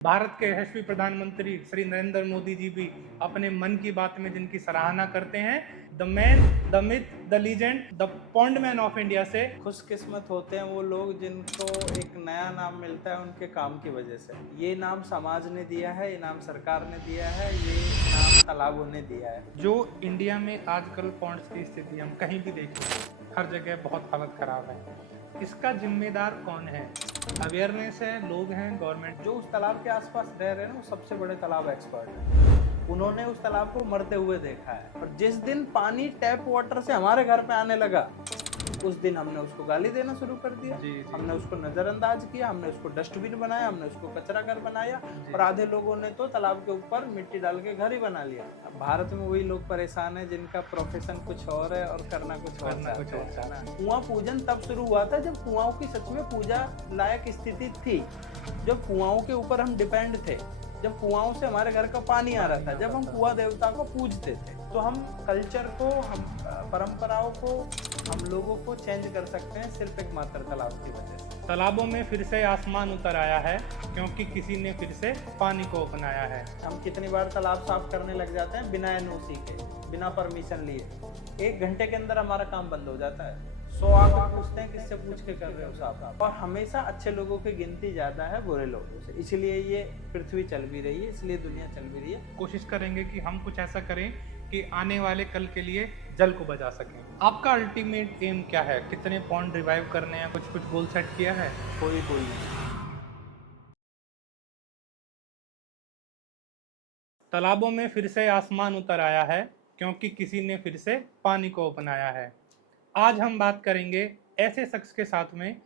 भारत के यशस्वी प्रधानमंत्री श्री नरेंद्र मोदी जी भी अपने मन की बात में जिनकी सराहना करते हैं, the man, the myth, the legend, the pond man of India से खुशकिस्मत होते हैं वो लोग जिनको एक नया नाम मिलता है उनके काम की वजह से। ये नाम समाज ने दिया है, ये नाम सरकार ने दिया है, ये नाम तालाबों ने दिया है। जो इंडिया में आजकल पॉन्ड्स की स्थिति हम कहीं भी देखें, हर जगह बहुत हालत खराब है। इसका जिम्मेदार कौन है? अवेयरनेस है, लोग हैं, गवर्नमेंट। जो उस तालाब के आसपास रह रहे हैं वो सबसे बड़े तालाब एक्सपर्ट हैं। उन्होंने उस तालाब को मरते हुए देखा है और जिस दिन पानी टैप वाटर से हमारे घर पे आने लगा उस दिन हमने उसको गाली देना शुरू कर दिया। हमने उसको नजरअंदाज किया, हमने उसको डस्टबिन बनाया, हमने उसको कचरा घर बनाया और आधे लोगों ने तो तालाब के ऊपर मिट्टी डाल के घर ही बना लिया। अब भारत में वही लोग परेशान है जिनका प्रोफेशन कुछ और है और करना कुछ और है। कुआं पूजन तब शुरू हुआ था जब कुआओं की सच में पूजा लायक स्थिति थी, जब कुआओं के ऊपर हम डिपेंड थे, जब कुआओं से हमारे घर का पानी आ रहा था, जब हम कुआं देवता को पूजते थे। तो हम कल्चर को, हम परंपराओं को, हम लोगों को चेंज कर सकते हैं सिर्फ एक मात्र तालाब की वजह से। तालाबों में फिर से आसमान उतर आया है क्योंकि किसी ने फिर से पानी को अपनाया है। हम कितनी बार तालाब साफ करने लग जाते हैं बिना एनओसी के, बिना परमिशन लिए। 1 घंटे के अंदर हमारा काम बंद हो जाता है। 100 आकर पूछते हैं किससे पूछ के कर रहे हो साहब। और हमेशा अच्छे लोगों की गिनती ज्यादा है बुरे लोगों से, इसलिए ये पृथ्वी चल भी रही है, इसलिए दुनिया चल भी रही है। कोशिश करेंगे कि हम कुछ ऐसा करें कि आने वाले कल के लिए जल को बचा सकें। आपका अल्टीमेट एम क्या है? कितने पॉन्ड रिवाइव करने हैं? कुछ गोल सेट किया है? कोई नहीं। तालाबों में फिर से आसमान उतर आया है क्योंकि किसी ने फिर से पानी को अपनाया है। आज हम बात करेंगे ऐसे शख्स के साथ में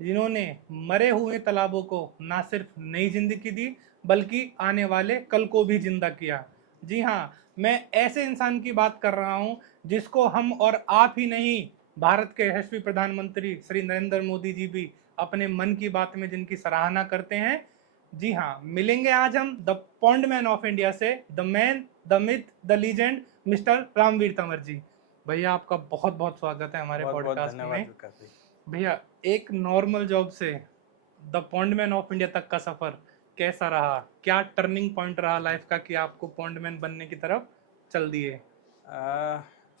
जिन्होंने मरे हुए तालाबों को ना सिर्फ नई जिंदगी दी बल्कि आने वाले कल को भी जिंदा किया। जी हाँ, मैं ऐसे इंसान की बात कर रहा हूँ जिसको हम और आप ही नहीं, भारत के यशस्वी प्रधानमंत्री श्री नरेंद्र मोदी जी भी अपने मन की बात में जिनकी सराहना करते हैं। जी हाँ, मिलेंगे आज हम the pond man of India से, the man, the myth, the legend, mister Ramveer Tanwar ji. भैया आपका बहुत बहुत स्वागत है हमारे पॉडकास्ट में। भैया, एक नॉर्मल जॉब से the pond man of India तक का सफर कैसा रहा? क्या टर्निंग पॉइंट रहा लाइफ का कि आपको पॉन्ड मैन बनने की तरफ चल दिए?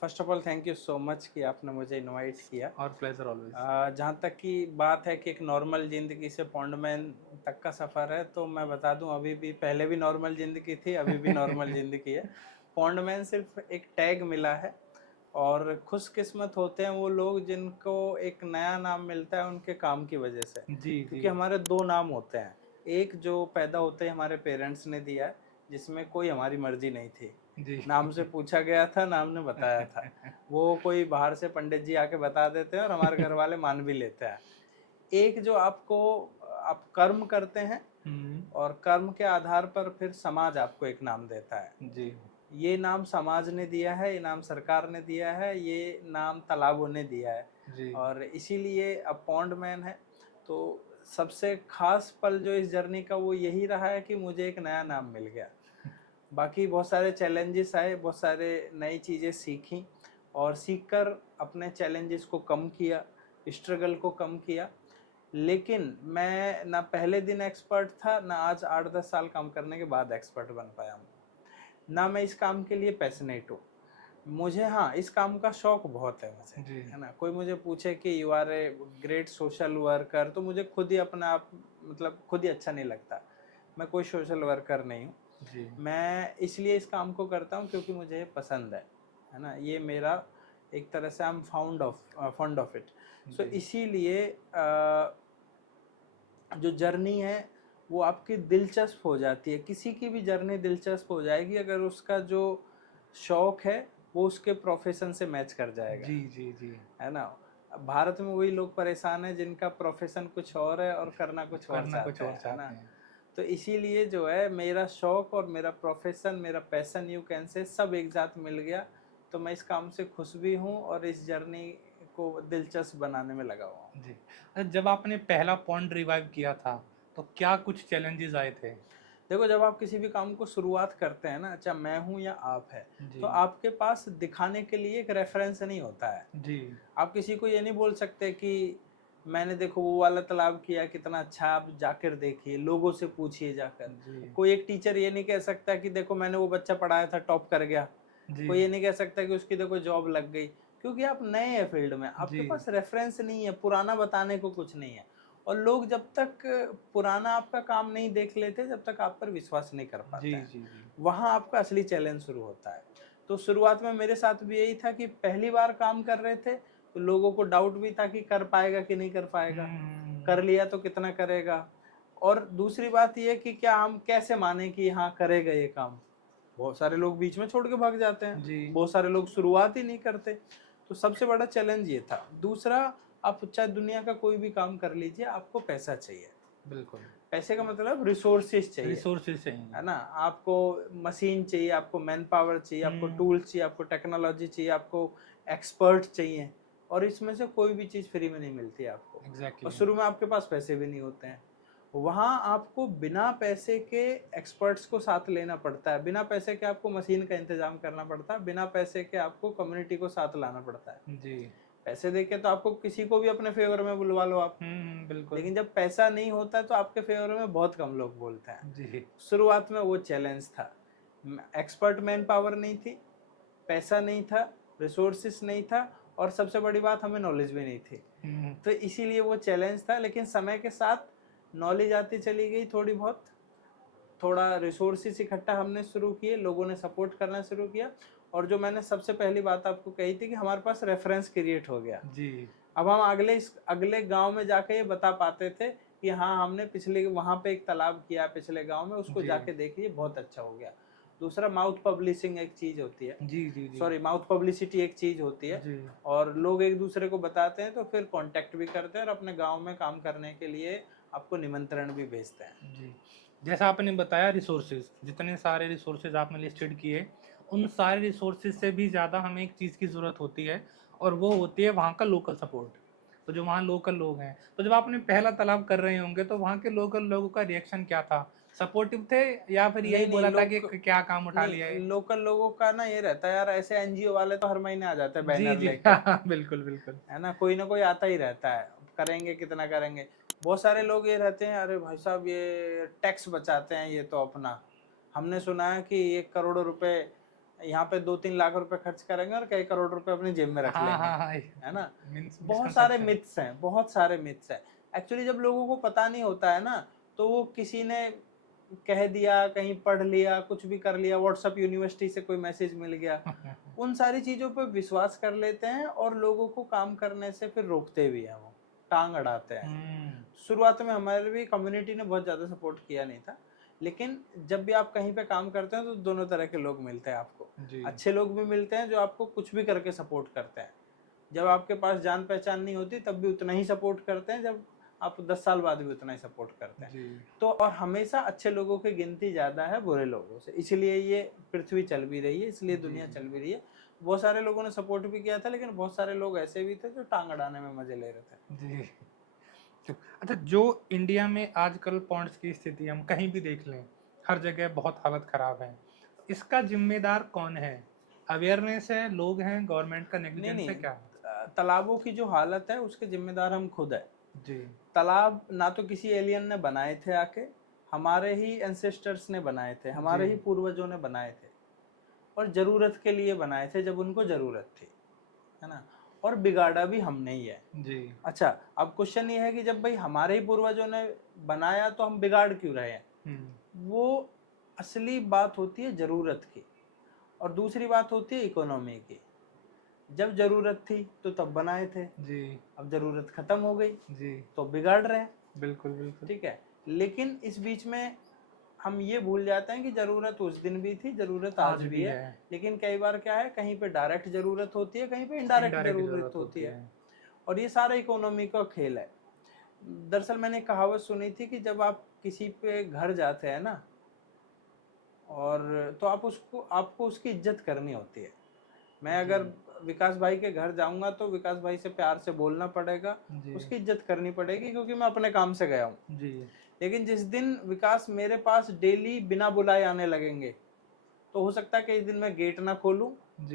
First of all thank you so much कि आपने मुझे इनवाइट किया। और प्लेजर ऑलवेज। जहाँ तक की बात है कि एक नॉर्मल ज़िंदगी से पॉन्डमैन तक का सफ़र है, तो मैं बता दूं अभी भी, पहले भी नॉर्मल ज़िंदगी थी, अभी भी नॉर्मल ज़िंदगी है। पॉन्डमैन सिर्फ एक टैग मिला है और खुशकिस्मत होते हैं वो लोग जिनको एक नया नाम मिलता है उनके काम की वजह से। जी क्योंकि हमारे 2 नाम होते हैं, एक जो पैदा होते ही हमारे पेरेंट्स ने दिया है जिसमें कोई हमारी मर्जी नहीं थी, जी नाम से पूछा गया था, नाम ने बताया था। वो कोई बाहर से पंडित जी आके बता देते हैं और हमारे घर वाले मान भी लेते हैं। एक जो आपको, आप कर्म करते हैं और कर्म के आधार पर फिर समाज आपको एक नाम देता है। जी। ये नाम समाज ने दिया है, ये नाम सरकार ने दिया है, ये नाम तालाबों ने दिया है जी। और इसीलिए अब पॉन्ड मैन है। तो सबसे खास पल जो इस जर्नी का वो यही रहा है कि मुझे एक नया नाम मिल गया। बाकी बहुत सारे चैलेंजेस आए, बहुत सारे नई चीज़ें सीखी और सीखकर अपने चैलेंजेस को कम किया, स्ट्रगल को कम किया। लेकिन मैं ना पहले दिन एक्सपर्ट था, ना आज 8-10 साल काम करने के बाद एक्सपर्ट बन पाया हूँ। ना मैं इस काम के लिए पैशनेट हूँ। मुझे, हाँ, इस काम का शौक बहुत है मुझे, है ना। कोई मुझे पूछे कि you are a great social worker, तो मुझे खुद ही अपना आप, मतलब खुद ही अच्छा नहीं लगता। मैं कोई सोशल वर्कर नहीं हूँ। मैं इसलिए इस काम को करता हूँ क्योंकि मुझे पसंद है ना। ये मेरा एक तरह से I am fond of it. So इसीलिए जो जर्नी है वो आपकी दिलचस्प हो जाती है। किसी की भी जर्नी दिलचस्प हो जाएगी अगर उसका जो शौक है वो उसके प्रोफेशन से मैच कर जाएगा। जी जी जी, है ना। भारत में वही लोग परेशान है जिनका प्रोफेशन कुछ और है और करना कुछ और चाहते हैं ना। तो इसीलिए जो है मेरा शौक और मेरा प्रोफेशन, मेरा पैशन, यू कैन से, सब एक साथ मिल गया। तो मैं इस काम से खुश भी हूँ और इस जर्नी को दिलचस्प बनाने में लगा हुआ हूँ। जी। जब आपने पहला पॉन्ड रिवाइव किया था तो क्या कुछ चैलेंजेस आए थे? देखो, जब आप किसी भी काम को शुरुआत करते हैं ना, चाहे मैं हूँ या आप है, तो आपके पास दिखाने के लिए एक रेफरेंस नहीं होता है। जी। आप किसी को ये नहीं बोल सकते कि मैंने देखो वो वाला तालाब किया, कितना अच्छा, आप जाकर देखिए, लोगों से पूछिए जाकर। जी कोई एक टीचर ये नहीं कह सकता कि देखो मैंने वो बच्चा पढ़ाया था टॉप कर गया, जी कोई ये नहीं कह सकता कि उसकी देखो जॉब लग गई, क्योंकि आप नए हैं फील्ड में, आपके जी पास रेफरेंस नहीं है, पुराना बताने को कुछ नहीं है। और लोग जब तक पुराना आपका काम नहीं देख लेते, जब तक आप पर विश्वास नहीं कर जी पाते हैं, जी जी वहाँ आपका असली चैलेंज शुरू होता है। तो शुरुआत में मेरे साथ भी यही था कि पहली बार काम कर रहे थे, तो लोगों को डाउट भी था कि कर पाएगा कि नहीं कर पाएगा, कर लिया तो कितना करेगा। और दूसरी बात ये कि क्या हम कैसे माने कि हाँ करेगा ये काम। बहुत सारे लोग बीच में छोड़ के भाग जाते हैं, जी बहुत सारे लोग शुरुआत ही नहीं करते। तो सबसे बड़ा चैलेंज ये था। दूसरा, आप चाहे दुनिया का कोई भी काम कर लीजिए, आपको पैसा चाहिए। बिल्कुल पैसे का मतलब रिसोर्सेज चाहिए, रिसोर्सेज है चाहिए। ना। आपको मशीन चाहिए, आपको मैन पावर चाहिए, आपको टूल्स चाहिए, आपको टेक्नोलॉजी चाहिए, आपको एक्सपर्ट चाहिए। और इसमें से कोई भी चीज़ फ्री में नहीं मिलती है आपको। और एग्जैक्टली शुरू में आपके पास पैसे भी नहीं होते हैं, वहाँ आपको बिना पैसे के एक्सपर्ट्स को साथ लेना पड़ता है, बिना पैसे के आपको मशीन का इंतजाम करना पड़ता है, बिना पैसे के आपको कम्युनिटी को साथ लाना पड़ता है। जी पैसे देके तो आपको किसी को भी अपने फेवर में बुलवा लो आप, बिल्कुल लेकिन जब पैसा नहीं होता है तो आपके फेवर में बहुत कम लोग बोलते हैं। जी शुरुआत में वो चैलेंज था, एक्सपर्ट मैन पावर नहीं थी, पैसा नहीं था, रिसोर्सेस नहीं था, और सबसे बड़ी बात हमें नॉलेज भी नहीं थी। तो इसीलिए वो चैलेंज था। लेकिन समय के साथ नॉलेज आती चली गई, थोड़ी बहुत, थोड़ा रिसोर्सेस इकट्ठा हमने शुरू किए, लोगों ने सपोर्ट करना शुरू किया। और जो मैंने सबसे पहली बात आपको कही थी कि हमारे पास रेफरेंस क्रिएट हो गया। जी अब हम अगले गांव में जाके ये बता पाते थे कि हाँ हमने पिछले वहां पे एक तालाब किया पिछले गांव में, उसको जी जाके देखिए बहुत अच्छा हो गया। दूसरा, माउथ पब्लिशिंग एक चीज होती है, जी जी जी सॉरी माउथ पब्लिसिटी एक चीज होती है। जी और लोग एक दूसरे को बताते हैं तो फिर कांटेक्ट भी करते हैं और अपने गांव में काम करने के लिए आपको निमंत्रण भी भेजते हैं। जी जैसा आपने बताया रिसोर्सेज, जितने सारे रिसोर्सेज आपने लिस्टेड किए, उन सारे रिसोर्सेज से भी ज़्यादा हमें एक चीज़ की ज़रूरत होती है, और वो होती है वहाँ का लोकल सपोर्ट। तो जो वहाँ लोकल लोग हैं, तो जब आपने पहला तालाब कर रहे होंगे तो वहाँ के लोकल लोगों का रिएक्शन क्या था? सपोर्टिव थे या फिर यही नहीं नहीं बोला था कि लोग क्या काम उठा लिया नहीं है? लोकल लोगों का ना ये रहता है यार, ऐसे एनजीओ वाले तो हर महीने आ जाते हैं जी बैनर जी लेके, बिल्कुल बिल्कुल है ना कोई आता ही रहता है, करेंगे कितना करेंगे। बहुत सारे लोग ये रहते हैं, अरे भाई साहब ये टैक्स बचाते हैं ये तो अपना, हमने सुना है कि 1 करोड़ रुपए यहाँ पे 2-3 लाख रुपए खर्च करेंगे और कई करोड़ रुपए अपनी जेब में रख हाँ लेंगे, हाँ हाँ है ना। बहुत सारे मिसकंसेप्शन। मिथ्स हैं, बहुत सारे मिथ्स हैं। एक्चुअली जब लोगों को पता नहीं होता है ना, तो वो किसी ने कह दिया, कहीं पढ़ लिया, कुछ भी कर लिया, व्हाट्सएप यूनिवर्सिटी से कोई मैसेज मिल गया, उन सारी चीजों पर विश्वास कर लेते हैं और लोगों को काम करने से फिर रोकते भी हैं, वो टांग अड़ाते हैं। शुरुआत में हमारे भी कम्युनिटी ने बहुत ज्यादा सपोर्ट किया नहीं था, लेकिन जब भी आप कहीं पे काम करते हैं तो दोनों तरह के लोग मिलते हैं आपको। जी अच्छे लोग भी मिलते हैं जो आपको कुछ भी करके सपोर्ट करते हैं, जब आपके पास जान पहचान नहीं होती तब भी उतना ही सपोर्ट करते हैं, जब आप 10 साल बाद भी उतना ही सपोर्ट करते हैं। जी तो और हमेशा अच्छे लोगों की गिनती ज्यादा है बुरे लोगों से, इसलिए ये पृथ्वी चल भी रही है, इसलिए दुनिया चल भी रही है। बहुत सारे लोगों ने सपोर्ट भी किया था, लेकिन बहुत सारे लोग ऐसे भी थे जो टांग अड़ाने में मजे ले रहे थे। जी अच्छा, जो इंडिया में आजकल पॉन्ड्स की स्थिति हम कहीं भी देख लें, हर जगह बहुत हालत खराब है। इसका जिम्मेदार कौन है? अवेयरनेस है, लोग हैं, गवर्नमेंट का नहीं नेग्लिजेंस है, नहीं क्या है? तालाबों की जो हालत है उसके जिम्मेदार हम खुद है। जी तालाब ना तो किसी एलियन ने बनाए थे आके, हमारे ही एंसेस्टर्स ने बनाए थे, हमारे जी ही पूर्वजों ने बनाए थे, और जरूरत के लिए बनाए थे जब उनको जरूरत थी, है ना। और बिगाड़ा भी हमने ही है। जी अच्छा, अब क्वेश्चन ये है कि जब भाई हमारे ही पूर्वजों ने बनाया तो हम बिगाड़ क्यों रहे हैं। वो असली बात होती है जरूरत की, और दूसरी बात होती है इकोनॉमी की। जब जरूरत थी तो तब बनाए थे, जी अब जरूरत खत्म हो गई जी तो बिगाड़ रहे हैं। बिल्कुल बिल्कुल ठीक है, लेकिन इस बीच में हम ये भूल जाते हैं कि जरूरत उस दिन भी थी, जरूरत आज भी है। लेकिन कई बार क्या है, कहीं पे डायरेक्ट जरूरत होती है, कहीं पे इनडायरेक्ट इनडायरेक्ट जरूरत जरूरत होती होती है। है। और ये सारा इकोनॉमी का खेल है। दरअसल मैंने एक कहावत सुनी थी कि जब आप किसी पे घर जाते हैं ना, और तो आपको उसकी इज्जत करनी होती है। मैं अगर विकास भाई के घर जाऊंगा तो विकास भाई से प्यार से बोलना पड़ेगा, उसकी इज्जत करनी पड़ेगी, क्योंकि मैं अपने काम से गया हूँ। जी लेकिन जिस दिन विकास मेरे पास डेली बिना बुलाए आने लगेंगे, तो हो सकता है कि इस दिन मैं गेट ना खोलूं,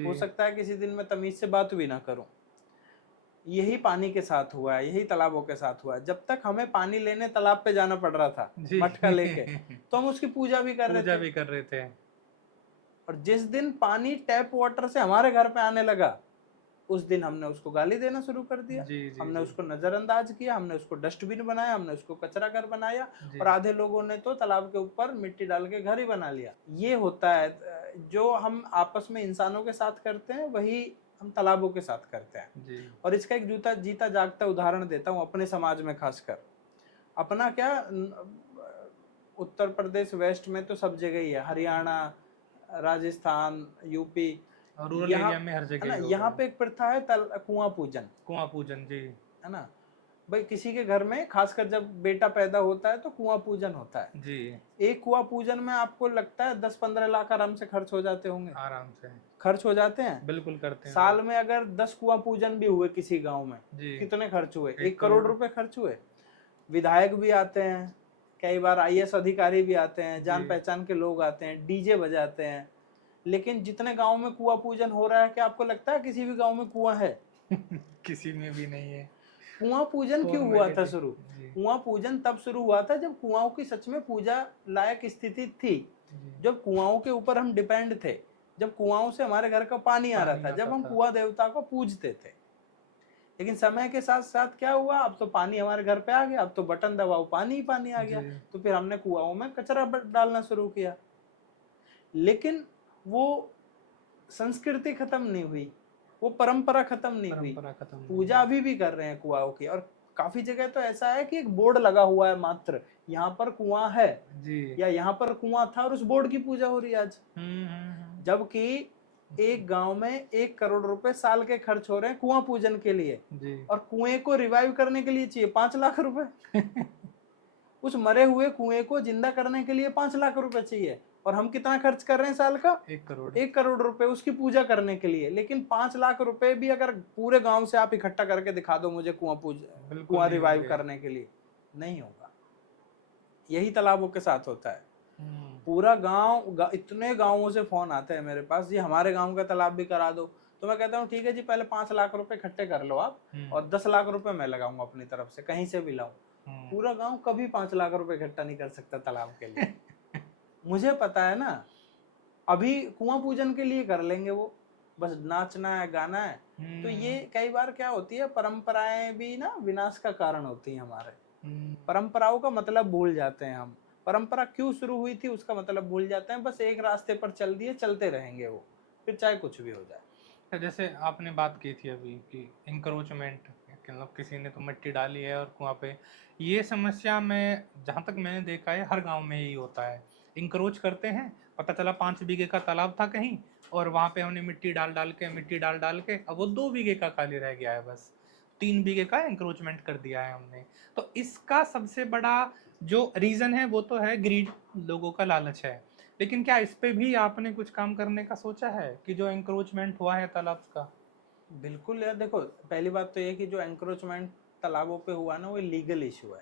हो सकता है किसी दिन मैं तमीज से बात भी ना करूं। यही पानी के साथ हुआ है, यही तालाबों के साथ हुआ है। जब तक हमें पानी लेने तालाब पे जाना पड़ रहा था जी। मटका लेके, तो हम उसकी पूजा भी कर रहे पूजा थे। भी कर रहे थे। और जिस दिन पानी टैप वाटर से हमारे घर पे आने लगा, उस दिन हमने उसको गाली देना शुरू कर दिया। जी जी हमने जी उसको नजरअंदाज किया, हमने उसको डस्टबिन बनाया, हमने उसको कचरा घर बनाया, जी। और आधे लोगों ने तो तालाब के ऊपर मिट्टी डाल के घर ही बना लिया। ये होता है जो हम आपस में इंसानों के साथ करते हैं, वही हम तालाबों के साथ करते हैं। जी और इसका एक जूता जीता जागता उदाहरण देता हूँ अपने समाज में। खासकर अपना क्या, उत्तर प्रदेश वेस्ट में तो सब जगह ही है, हरियाणा, राजस्थान, यूपी, और रूरल यहाँ एरिया में हर है जगह ना, ही यहाँ होगा। पे एक प्रथा है कुआं पूजन, कुआं पूजन जी। है ना। भाई किसी के घर में खासकर जब बेटा पैदा होता है तो कुआं पूजन होता है। जी एक कुआं पूजन में आपको लगता है 10-15 लाख आराम से खर्च हो जाते होंगे। आराम से खर्च हो जाते हैं। बिल्कुल करते हैं साल लोग। में अगर 10 कुआं पूजन भी हुए किसी गांव में, जी कितने खर्च हुए? 1 1 करोड़ करोड़। रुपए खर्च हुए। विधायक भी आते हैं, कई बार आईएएस अधिकारी भी आते हैं, जान जी पहचान के लोग आते हैं, डीजे बजाते हैं। लेकिन जितने गांव में कुआं पूजन हो रहा है, क्या आपको लगता है किसी भी गांव में कुआं है? किसी में भी नहीं है। कुआं पूजन क्यों हुआ था फॉर्मेलिटी शुरू? जी कुआं पूजन तब शुरू हुआ था जब कुआओं की सच में पूजा लायक स्थिति थी, जी। जब कुआओं के ऊपर हम डिपेंड थे, जब कुआओं से हमारे घर का पानी आ रहा पानी था, जब आता हम था। कुआं देवता को पूजते थे। लेकिन समय के साथ साथ क्या हुआ, अब तो पानी हमारे घर पे आ गया, अब तो बटन दबाओ पानी ही पानी आ गया। जी तो फिर हमने कुआओं में कचरा डालना शुरू किया। लेकिन वो संस्कृति खत्म नहीं हुई, वो परंपरा खत्म नहीं हुई। परंपरा खत्म नहीं पूजा हुई। अभी भी कर रहे हैं कुआओं की, और काफी जगह तो ऐसा है कि एक बोर्ड लगा हुआ है मात्र, यहाँ पर कुआं है जी या यहाँ पर कुआं था, और उस बोर्ड की पूजा हो रही है आज। जबकि एक गांव में 1 करोड़ रुपए साल के खर्च हो रहे हैं कुआं पूजन के लिए, जी और कुएं को रिवाइव करने के लिए चाहिए 5 लाख रुपए। उस मरे हुए कुएं को जिंदा करने के लिए 5 लाख रुपए चाहिए, और हम कितना खर्च कर रहे हैं साल का? 1 करोड़। 1 करोड़ रुपए उसकी पूजा करने के लिए। लेकिन 5 लाख रुपए भी अगर पूरे गांव से आप इकट्ठा करके दिखा दो मुझे बिल्कुल कुआं नहीं रिवाइव होंगे। करने के लिए, नहीं होगा। यही तालाबों के साथ होता है। हम्म, पूरा इतने गांवों से फोन आते हैं मेरे पास, जी हमारे गांव का तालाब भी करा दो। तो मैं कहता हूँ ठीक है जी, पहले 5 लाख रुपए इकट्ठे कर लो आप, और 10 लाख रुपए मैं लगाऊंगा अपनी तरफ से, कहीं से भी लाऊं। पूरा गांव कभी 5 लाख रुपए इकट्ठा नहीं कर सकता तालाब के लिए। मुझे पता है ना, अभी कुआं पूजन के लिए कर लेंगे वो, बस नाचना है, गाना है। तो ये कई बार क्या होती है, परंपराएं भी ना विनाश का कारण होती हैं हमारे। परंपराओं का मतलब भूल जाते हैं हम, परंपरा क्यों शुरू हुई थी उसका मतलब भूल जाते हैं। बस एक रास्ते पर चल दिए, चलते रहेंगे वो, फिर चाहे कुछ भी हो जाए। तो जैसे आपने बात की थी अभी कि इंक्रोचमेंट, मतलब किसी ने तो मिट्टी डाली है और कुआं पे, ये समस्या में जहाँ तक मैंने देखा है हर गांव में यही होता है। इंक्रोच करते हैं, पता चला 5 बीघे का तालाब था कहीं, और वहाँ पे हमने मिट्टी डाल डाल के अब वो 2 बीघे का खाली रह गया है, बस 3 बीघे का इंक्रोचमेंट कर दिया है हमने। तो इसका सबसे बड़ा जो रीज़न है वो तो है ग्रीड, लोगों का लालच है। लेकिन क्या इस पे भी आपने कुछ काम करने का सोचा है कि जो एंक्रोचमेंट हुआ है तालाब का? बिल्कुल यार, देखो पहली बात तो ये कि जो एंक्रोचमेंट तालाबों पे हुआ ना, वो लीगल इशू है,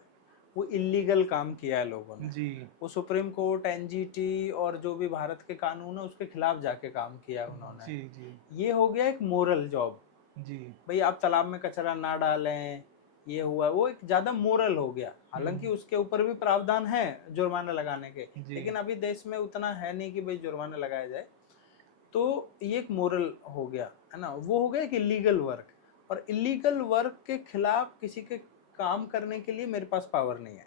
वो इलीगल काम किया है लोगों ने। जी वो सुप्रीम कोर्ट, एनजीटी और जो भी भारत के कानून है उसके खिलाफ जाके काम किया है उन्होंने। जी जी ये हो गया एक मोरल जॉब, जी भाई आप तालाब में कचरा ना डालें, ये हुआ, वो एक ज्यादा मोरल हो गया। हालांकि उसके ऊपर भी प्रावधान है जुर्माना लगाने के, जी लेकिन अभी देश में उतना है नहीं कि भाई जुर्माना लगाया जाए। तो ये एक मोरल हो गया, है ना। वो हो गया एक इलीगल वर्क, और इलीगल वर्क के खिलाफ किसी के काम करने के लिए मेरे पास पावर नहीं है।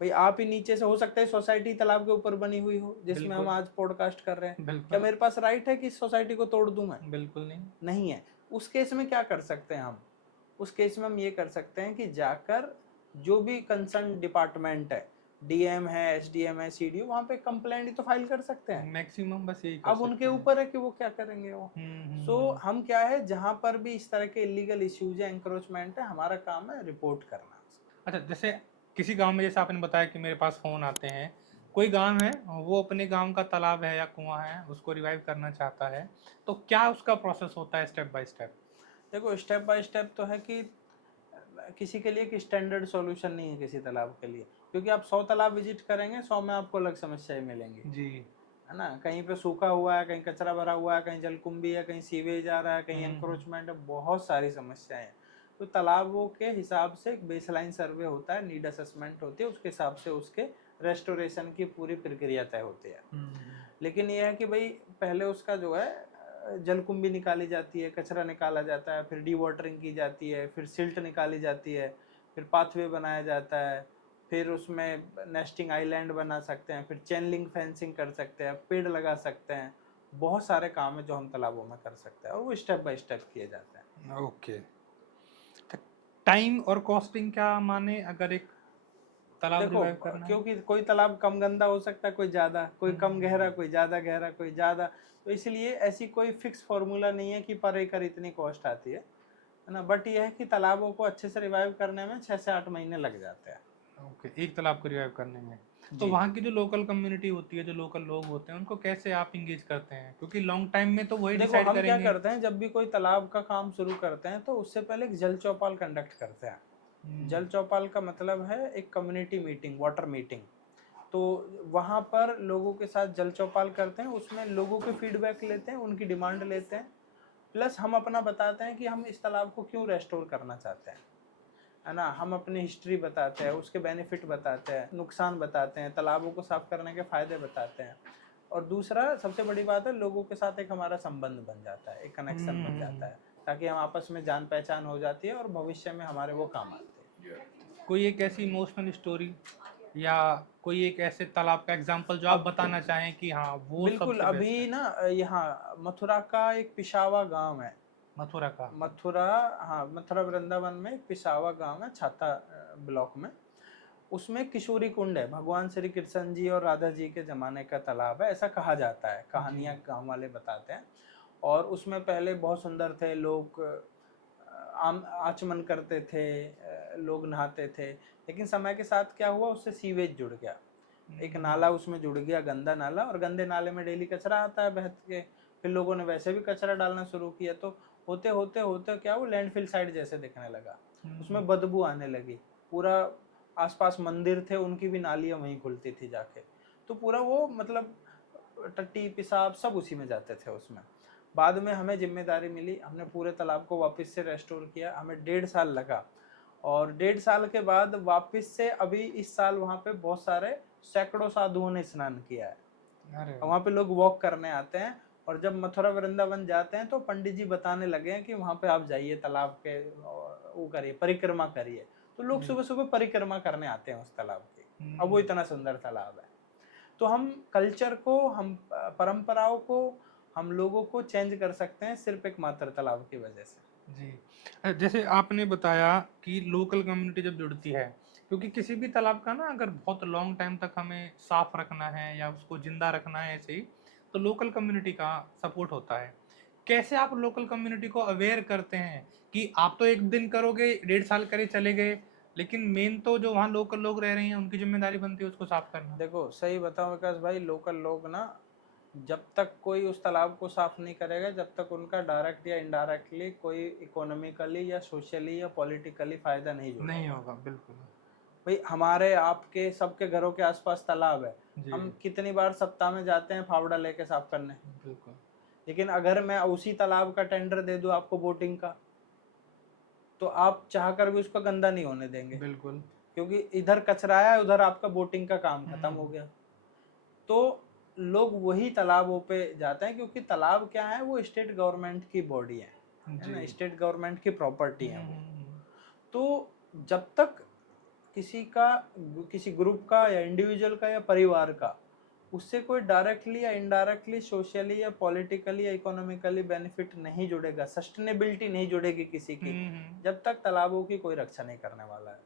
भाई आप ही नीचे से, हो सकता है सोसाइटी तालाब के ऊपर बनी हुई हो जिसमें हम आज पॉडकास्ट कर रहे हैं, क्या मेरे पास राइट है कि इस सोसाइटी को तोड़ दूं मैं? बिल्कुल नहीं। नहीं है। उस केस में क्या कर सकते हैं हम? उस केस में हम ये कर सकते हैं कि जाकर जो भी कंसर्न डिपार्टमेंट है, डीएम है, एसडीएम है, सीडीओ, वहां पे कंप्लेंट ही तो फाइल कर सकते हैं। मैक्सिमम बस यही कर अब उनके ऊपर है कि वो क्या करेंगे वो। सो हम क्या है, जहां पर भी इस तरह के इलीगल इश्यूज है, एंक्रोचमेंट है, हमारा काम है रिपोर्ट करना। अच्छा, जैसे किसी गांव में, जैसे आपने बताया कि मेरे पास फोन आते हैं, कोई गांव है वो अपने गांव का तालाब है या कुआं है उसको रिवाइव करना चाहता है, तो क्या उसका प्रोसेस होता है स्टेप बाय स्टेप? देखो स्टेप बाय स्टेप तो है कि किसी के लिए एक स्टैंडर्ड सॉल्यूशन नहीं है किसी तालाब के लिए, क्योंकि आप 100 तालाब विजिट करेंगे, 100 में आपको अलग समस्याएं मिलेंगी। जी है ना, कहीं पे सूखा हुआ है, कहीं कचरा भरा हुआ है, कहीं जलकुंभी है, कहीं सीवेज आ रहा है, कहीं एनक्रोचमेंट है, बहुत सारी समस्याएं हैं। तो तालाबों के हिसाब से एक बेसलाइन सर्वे होता है, नीड असेसमेंट होती है, उसके हिसाब से उसके रेस्टोरेशन की पूरी प्रक्रिया तय होती है। लेकिन यह है कि भाई पहले उसका जो है जलकुंभी निकाली जाती है, कचरा निकाला जाता है, फिर डी वाटरिंग की जाती है, फिर सिल्ट निकाली जाती है, फिर पाथवे बनाया जाता है, फिर उसमें नेस्टिंग आइलैंड बना सकते हैं, फिर चेन लिंक फेंसिंग कर सकते हैं, पेड़ लगा सकते हैं। बहुत सारे काम है जो हम तालाबों में कर सकते हैं और वो स्टेप बाय स्टेप किए जाते हैं। ओके। टाइम और कॉस्टिंग क्या माने अगर एक तालाब देखो, रिवाइव करना है? क्योंकि कोई तालाब कम गंदा हो सकता है, कोई ज्यादा, कोई कम गहरा, कोई ज्यादा गहरा, कोई ज्यादा। तो इसलिए ऐसी कोई फिक्स फॉर्मूला नहीं है कि पर एकड़ इतनी कॉस्ट आती है ना। बट ये है कि तालाबों को अच्छे से रिवाइव करने में 6 से 8 महीने लग जाते हैं। ओके, एक तालाब को रिवाइव करने में। तो जी। वहाँ की जो लोकल कम्युनिटी होती है, जो लोकल लोग होते हैं, उनको कैसे आप इंगेज करते हैं? क्योंकि लॉन्ग टाइम में तो वही देखो, डिसाइड हम क्या करेंगे। करते हैं, जब भी कोई तालाब का काम शुरू करते हैं तो उससे पहले एक जल चौपाल कंडक्ट करते हैं। जल चौपाल का मतलब है एक कम्युनिटी मीटिंग, वाटर मीटिंग। तो वहाँ पर लोगों के साथ जल चौपाल करते हैं, उसमें लोगों के फीडबैक लेते हैं, उनकी डिमांड लेते हैं, प्लस हम अपना बताते हैं कि हम इस तालाब को क्यों रेस्टोर करना चाहते हैं, है ना। हम अपनी हिस्ट्री बताते हैं, उसके बेनिफिट बताते हैं, नुकसान बताते हैं, तालाबों को साफ करने के फायदे बताते हैं। और दूसरा सबसे बड़ी बात है, लोगों के साथ एक हमारा संबंध बन जाता है, एक कनेक्शन बन जाता है, ताकि हम आपस में जान पहचान हो जाती है और भविष्य में हमारे वो काम आते हैं। कोई एक ऐसी इमोशनल स्टोरी या कोई एक ऐसे तालाब का एग्जांपल जो आप बताना चाहें कि हाँ वो बिल्कुल, सबसे बेस्ट अभी है? ना यहाँ मथुरा का एक पिशावा गांव है। मथुरा का? मथुरा, हाँ, मथुरा वृंदावन में एक पिशावा गांव है, छाता ब्लॉक में। उसमें किशोरी कुंड है, भगवान श्री कृष्ण जी और राधा जी के जमाने का तालाब है, ऐसा कहा जाता है, कहानियां गांव वाले बताते हैं। और उसमें पहले बहुत सुंदर थे, लोग आचमन करते थे, लोग नहाते थे। लेकिन समय के साथ क्या हुआ, उससे सीवेज जुड़ गया, एक नाला उसमें जुड़ गया, गंदा नाला, और गंदे नाले में डेली कचरा आता है बह के। फिर लोगों ने वैसे भी कचरा डालना शुरू किया, तो होते होते होते क्या, वो लैंडफिल साइड जैसे दिखने लगा, उसमें बदबू आने लगी। पूरा आसपास मंदिर थे, उनकी भी नालियां वहीं खुलती थी जाके। तो पूरा वो मतलब टट्टी पेशाब सब उसी में जाते थे उसमें। बाद में हमें जिम्मेदारी मिली, हमने पूरे तालाब को वापस से रेस्टोर किया, हमें 1.5 साल लगा। और 1.5 साल के बाद वापस से अभी इस साल वहाँ पे बहुत सारे सैकड़ों साधुओं ने स्नान किया है। वहाँ पे लोग वॉक करने आते हैं, और जब मथुरा वृंदावन जाते हैं तो पंडित जी बताने लगे हैं कि वहाँ पे आप जाइए, तालाब के वो करिए, परिक्रमा करिए। तो लोग सुबह सुबह परिक्रमा करने आते हैं उस तालाब की, अब वो इतना सुंदर तालाब है। तो हम कल्चर को, हम परंपराओं को, हम लोगों को चेंज कर सकते हैं सिर्फ एक मात्र तालाब की वजह से। जी, जैसे आपने बताया कि लोकल कम्युनिटी जब जुड़ती है, क्योंकि किसी भी तालाब का ना अगर बहुत लॉन्ग टाइम तक हमें साफ रखना है या उसको जिंदा रखना है ऐसे ही, तो लोकल कम्युनिटी का सपोर्ट होता है। कैसे आप लोकल कम्युनिटी को अवेयर करते हैं कि आप तो एक दिन करोगे, 1.5 साल करे चले गए, लेकिन मेन तो जो वहाँ लोकल लोग रह रहे हैं उनकी जिम्मेदारी बनती है उसको साफ करना। देखो, सही बताऊं विकास भाई, लोकल लोग ना, जब तक कोई उस तालाब को साफ नहीं करेगा, जब तक उनका डायरेक्ट या इनडायरेक्टली कोई इकोनॉमिकली या सोशली या पॉलिटिकली फायदा नहीं जुड़ा नहीं होगा। होगा, बिल्कुल। भाई हमारे आपके सबके घरों के आसपास तालाब है, जी, हम कितनी बार सप्ताह में जाते हैं फावड़ा लेके साफ करने। बिल्कुल। लेकिन अगर मैं उसी तालाब का टेंडर दे दूं आपको बोटिंग का, तो आप चाहकर भी उसको गंदा नहीं होने देंगे, बिल्कुल। क्योंकि इधर कचरा आया, उधर आपका बोटिंग का काम खत्म हो गया। तो लोग वही तालाबों पे जाते हैं, क्योंकि तालाब क्या है, वो स्टेट गवर्नमेंट की बॉडी है ना, स्टेट गवर्नमेंट की प्रॉपर्टी है वो। तो जब तक किसी ग्रुप का या इंडिविजुअल का या परिवार का उससे कोई डायरेक्टली या इनडायरेक्टली सोशली या पॉलिटिकली या इकोनॉमिकली बेनिफिट नहीं जुड़ेगा, सस्टेनेबिलिटी नहीं जुड़ेगी किसी की, जब तक तालाबों की कोई रक्षा नहीं करने वाला है।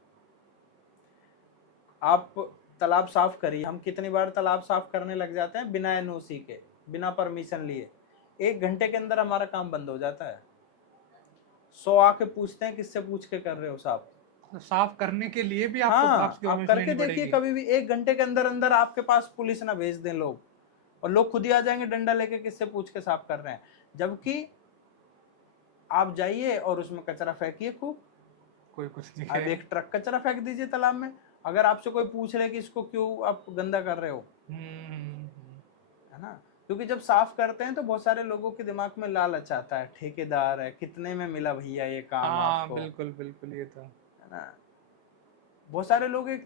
आप तालाब साफ करिए, हम कितनी बार तालाब साफ करने लग जाते हैं बिना एनओसी के, बिना परमिशन लिए। 1 घंटे के अंदर हमारा काम बंद हो जाता है। 100 आके पूछते हैं किससे पूछ के कर रहे हो साफ। साफ करने के लिए भी आपको हाँ, आपकी आप परमिशन करके लेनी देखिए पड़ेगी। कभी भी, 1 घंटे के अंदर अंदर आपके पास पुलिस ना भेज दें लोग, और लोग खुद ही आ जाएंगे डंडा लेके, किससे पूछ के साफ कर रहे हैं। जबकि आप जाइए और उसमें कचरा फेंकिए खूब, कोई कुछ नहीं आप है। एक ट्रक कचरा फेंक दीजिए तालाब में, अगर आपसे कोई पूछ रहे कि इसको क्यों आप गंदा कर रहे हो, है है ना। क्योंकि जब साफ करते हैं तो बहुत सारे लोगों के दिमाग में लालच आता है, ठेकेदार है, कितने में मिला भैया ये काम हाँ आपको, बिल्कुल बिल्कुल, ये तो है ना। बहुत सारे लोग एक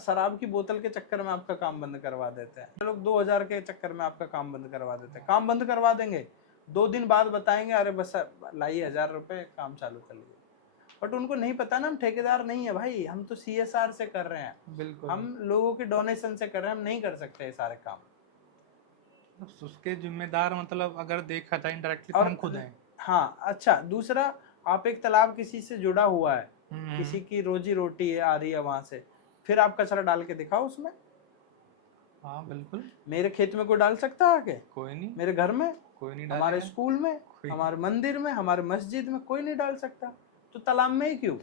शराब की बोतल के चक्कर में आपका काम बंद करवा देते हैं, लोग 2000 के चक्कर में आपका काम बंद करवा देते हैं। काम बंद करवा देंगे, 2 दिन बाद बताएंगे अरे बस लाइए 1000 रुपए, काम चालू कर लीजिए। बट उनको नहीं पता ना, हम ठेकेदार नहीं है भाई, हम तो CSR से कर रहे हैं, बिल्कुल। हम लोगों के डोनेशन से कर रहे हैं, हम नहीं कर सकते ये सारे काम। उसके जिम्मेदार मतलब अगर देखा जाए इनडायरेक्टली तो और हम खुद हैं। हाँ, अच्छा, दूसरा, आप एक तालाब किसी से जुड़ा हुआ है, हम्म, किसी की रोजी रोटी है आ रही है वहां से, फिर आप कचरा डाल के दिखाओ उसमें। हाँ बिल्कुल, मेरे खेत में कोई डाल सकता है आके? कोई नहीं, मेरे घर में, कोई नहीं हमारे डालेगा, स्कूल में, कोई हमारे मंदिर में, हमारे मस्जिद में कोई नहीं डाल सकता, तो तालाब में ही क्यों?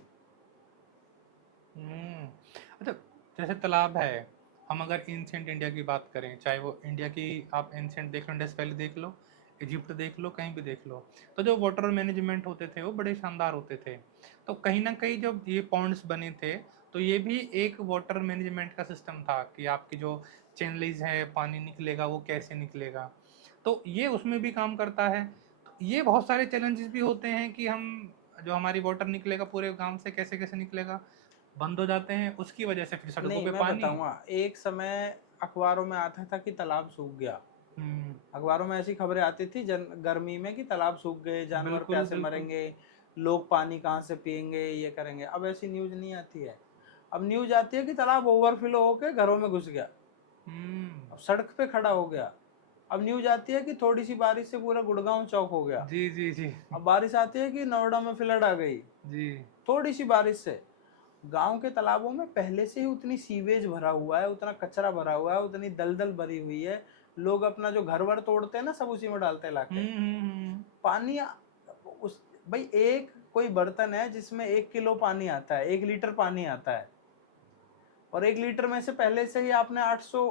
अच्छा, जैसे तालाब है, हम अगर एंशिएंट इंडिया की बात करें, चाहे वो इंडिया की आप एंशिएंट देख लो, इंडस वैली देख लो, इजिप्ट देख लो, कहीं भी देख लो, तो जो वाटर मैनेजमेंट होते थे वो बड़े शानदार होते थे। तो कहीं ना कहीं जब ये पॉन्ड्स बने थे तो ये भी एक वाटर मैनेजमेंट का सिस्टम था कि आपकी जो चैनलीज है, पानी निकलेगा वो कैसे निकलेगा, तो ये उसमें भी काम करता है। तो ये बहुत सारे चैलेंजेस भी होते हैं कि हम जो हमारी वाटर निकलेगा पूरे गांव से कैसे कैसे निकलेगा, बंद हो जाते हैं, उसकी वजह से फिर सड़कों नहीं, पे मैं पानी। बताऊंगा, एक समय अखबारों में आता था कि तालाब सूख गया, हम्म, अखबारों में ऐसी खबरें आती थी गर्मी में कि तालाब सूख गए, जानवर बिल्कुल प्यासे बिल्कुल। मरेंगे, लोग पानी कहाँ से पियेंगे, ये करेंगे। अब ऐसी न्यूज नहीं आती है, अब न्यूज आती है कि तालाब ओवरफ्लो होके घरों में घुस गया, हम्म, अब सड़क पे खड़ा हो गया। अब न्यूज आती है कि थोड़ी सी बारिश से पूरा गुड़गांव चौक हो गया। जी जी जी अब बारिश आती है कि नोएडा में फ्लड आ गई, जी। थोड़ी सी बारिश से। गांव के तालाबों में पहले से ही उतनी सीवेज भरा हुआ है, उतना कचरा भरा हुआ है, उतनी दलदल भरी हुई है, लोग अपना जो घर वर तोड़ते हैं ना सब उसी में डालते लाके। पानी उस भाई, एक कोई बर्तन है जिसमें 1 किलो पानी आता है, 1 लीटर पानी आता है, और 1 लीटर में से पहले से ही आपने 800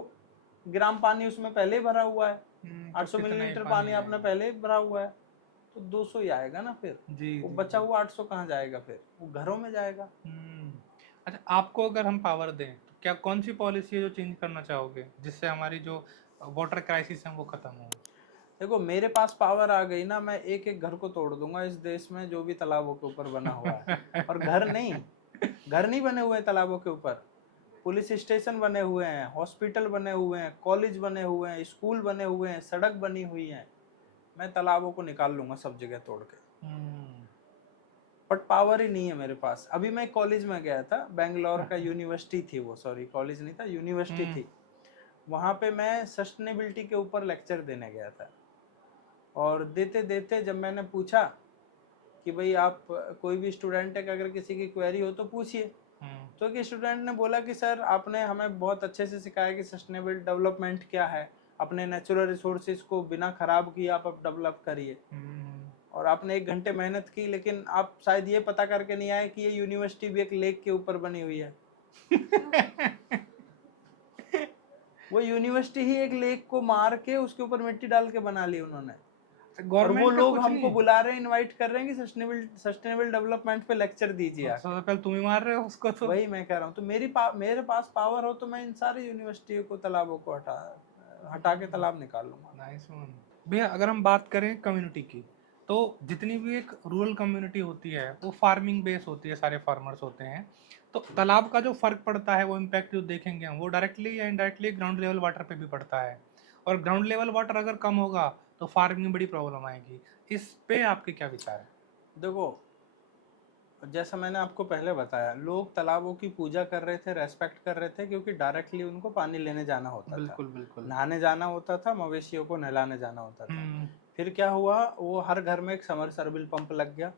ग्राम पानी उसमें पहले ही भरा हुआ है, तो 800 कितना ही मिलीलीटर पानी पानी आपने है। पहले ही भरा हुआ है, तो 200 ही आएगा ना फिर। जी वो जी बचा जी। हुआ 800 कहाँ जाएगा फिर? वो घरों में जाएगा। अच्छा, आपको अगर हम पावर दें तो क्या कौन सी पॉलिसी है जो चेंज करना चाहोगे जिससे हमारी जो वाटर क्राइसिस है वो खत्म हो? देखो, मेरे पास पावर आ गई ना, मैं एक एक घर को तोड़ दूंगा इस देश में जो भी तालाबों के ऊपर बना हुआ है। और घर नहीं बने हुए तालाबों के ऊपर, पुलिस स्टेशन बने हुए हैं, हॉस्पिटल बने हुए हैं, कॉलेज बने हुए हैं, स्कूल बने हुए हैं, सड़क बनी हुई है, मैं तालाबों को निकाल लूंगा सब जगह तोड़ के। बट पावर ही नहीं है मेरे पास। अभी मैं कॉलेज में गया था, बेंगलोर का यूनिवर्सिटी थी वो, सॉरी कॉलेज नहीं था, यूनिवर्सिटी थी। वहां पे मैं सस्टेनेबिलिटी के ऊपर लेक्चर देने गया था, और देते देते जब मैंने पूछा कि भाई आप कोई भी स्टूडेंट है कि अगर किसी की क्वेरी हो तो पूछिए, तो एक स्टूडेंट ने बोला कि सर आपने हमें बहुत अच्छे से सिखाया कि सस्टेनेबल डेवलपमेंट क्या है, अपने नेचुरल रिसोर्सेज को बिना खराब किए आप डेवलप करिए, और आपने 1 घंटे मेहनत की, लेकिन आप शायद ये पता करके नहीं आए कि ये यूनिवर्सिटी भी एक लेक के ऊपर बनी हुई है। वो यूनिवर्सिटी ही एक लेक को मार के उसके ऊपर मिट्टी डाल के बना ली उन्होंने, और वो लोग हमको बुला रहे हैं, इनवाइट कर रहे हैं कि सस्टेनेबल डेवलपमेंट पे लेक्चर दीजिए। सबसे पहले तुम ही मार रहे हो उसको तो। वही मैं कह रहा हूँ, तो मेरे पास पावर हो तो मैं इन सारी यूनिवर्सिटियों को, तालाबों को हटा के तालाब निकाल लूंगा। Nice one. भैया अगर हम बात करें कम्युनिटी की, तो जितनी भी एक रूरल कम्युनिटी होती है वो फार्मिंग बेस होती है, सारे फार्मर्स होते हैं, तो तालाब का जो फर्क पड़ता है वो इम्पैक्ट जो देखेंगे हम वो डायरेक्टली या इनडायरेक्टली ग्राउंड लेवल वाटर पे भी पड़ता है, और ग्राउंड लेवल वाटर अगर कम होगा तो फार्मिंग में बड़ी प्रॉब्लम आएगी। इस पे आपके क्या विचार है? देखो, जैसा मैंने आपको पहले बताया, लोग तालाबों की पूजा कर रहे थे, रेस्पेक्ट कर रहे थे, क्योंकि डायरेक्टली उनको पानी लेने जाना होता था, बिल्कुल बिल्कुल। नहाने जाना होता था, मवेशियों को नहलाने जाना होता था। फिर क्या हुआ, वो हर घर में एक समरसेबल पंप लग गया,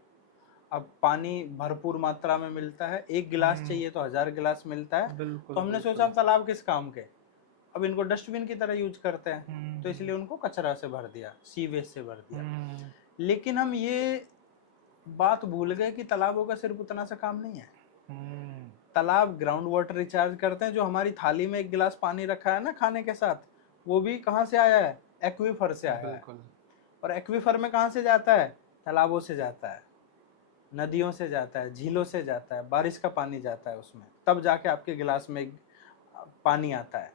अब पानी भरपूर मात्रा में मिलता है, 1 गिलास चाहिए तो 1000 गिलास मिलता है। तो हमने सोचा अब तालाब किस काम के, अब इनको डस्टबिन की तरह यूज करते हैं, तो इसलिए उनको कचरा से भर दिया, सीवेज से भर दिया। लेकिन हम ये बात भूल गए कि तालाबों का सिर्फ उतना सा काम नहीं है। तालाब ग्राउंड वाटर रिचार्ज करते हैं, जो हमारी थाली में 1 गिलास पानी रखा है ना खाने के साथ, वो भी कहाँ से आया है? एक्वीफर से आया है। और एक्वीफर में कहाँ से जाता है? तालाबों से जाता है, नदियों से जाता है, झीलों से जाता है, बारिश का पानी जाता है उसमें, तब जाके आपके गिलास में पानी आता है।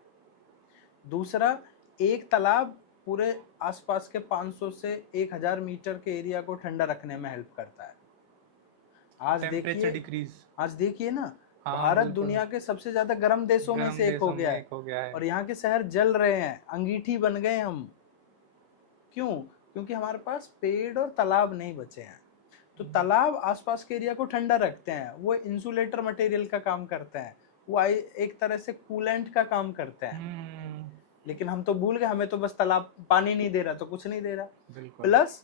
दूसरा, एक तालाब पूरे आसपास के 500 से 1000 मीटर के एरिया को ठंडा रखने में हेल्प करता है। Temperature decrease. आज देखिए ना, हाँ, भारत बिल्कुल। दुनिया के सबसे ज्यादा गर्म देशों में गर्म से एक हो देशों गया में है, एक हो गया है। और यहाँ के शहर जल रहे हैं, अंगीठी बन गए हम। क्यों? क्योंकि हमारे पास पेड़ और तालाब नहीं बचे हैं। तो तालाब आसपास के एरिया को ठंडा रखते हैं, वो इंसुलेटर मटेरियल का काम करते हैं, वो एक तरह से कूलेंट का काम करते हैं। लेकिन हम तो भूल गए, हमें तो बस तालाब पानी नहीं दे रहा तो कुछ नहीं दे रहा। बिल्कुल। प्लस